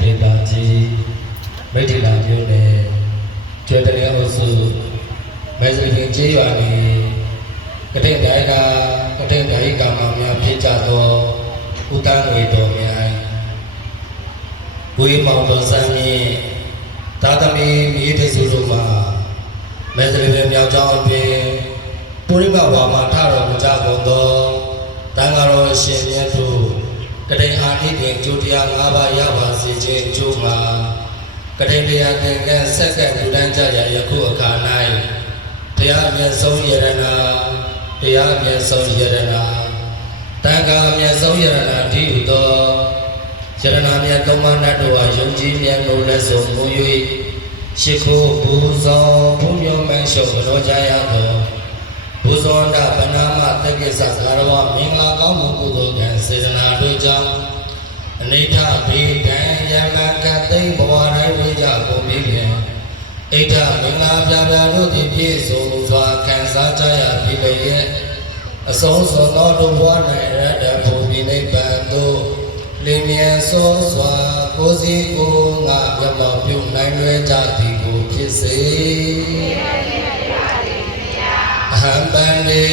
ဒေတာကြီးမိထီလာမြို့နယ်ကျွဲတလဲအုပ်စုမဲစရီကျေးရွာနေကတဲ့ဒိုင်ကာမောင်များဖြစ်ကြသောဥတန်းငွေတော်များဝေးမောင်တော်စမ်းမြင့်သာသမီမြေတစုတို့မှာမဲစရီမြောက်ကျောင်းအတွင်းပုရိမဝါမထတော်မူကြကုန်သောတန်ဃာတော်ရှင်မြတ်တို့ကတဲ့အာနိသင်ကျိုးတရား၅ပါးရပါစေခြင်းအကျိုးမှာကတဲ့တရားသင်္ကန်းဆက်ကလူတန်းကြရာယခုအခါ၌တရားအမြတ်ဆုံးယရနာတရားအမြတ်ဆုံးယရနာတန်ခါအမြတ်ဆုံးယရနာတည်ဟူသောယရနာမြတ်သုံးပါးနဲ့တို့အားယုံကြည်မြတ်လို့လက်ဆုံးမူ၍ရှိခိုးပူဇော်ဘုညောမန်းရှုပ်တော်ကြရသောဘုဇောနာဗနာမတက္ကိစ္စသာရဝမင်္ဂလာကောင်းမှုကုသိုလ်ကံစေတနာတို့ကြောင့်အနိဋ္ဌဘေဒံယမကတိဘဝတိုင်းဝိကြကုန်ပြီဖြင့်ဣဋ္ဌမင်္ဂလာပြပြတို့သည်ပြည့်စုံစွာခံစားကြရပြီလေရဲ့အဆုံးစွန်သောတို့ဘဝ၌ရတ္တဘုံဒီနိဗ္ဗာန်သို့လင်းမြန်စွာကိုယ်စီကိုငါပြမောပြုနိုင်လွယ်ကြသည်ကိုဖြစ်စေအဟံပန္နေ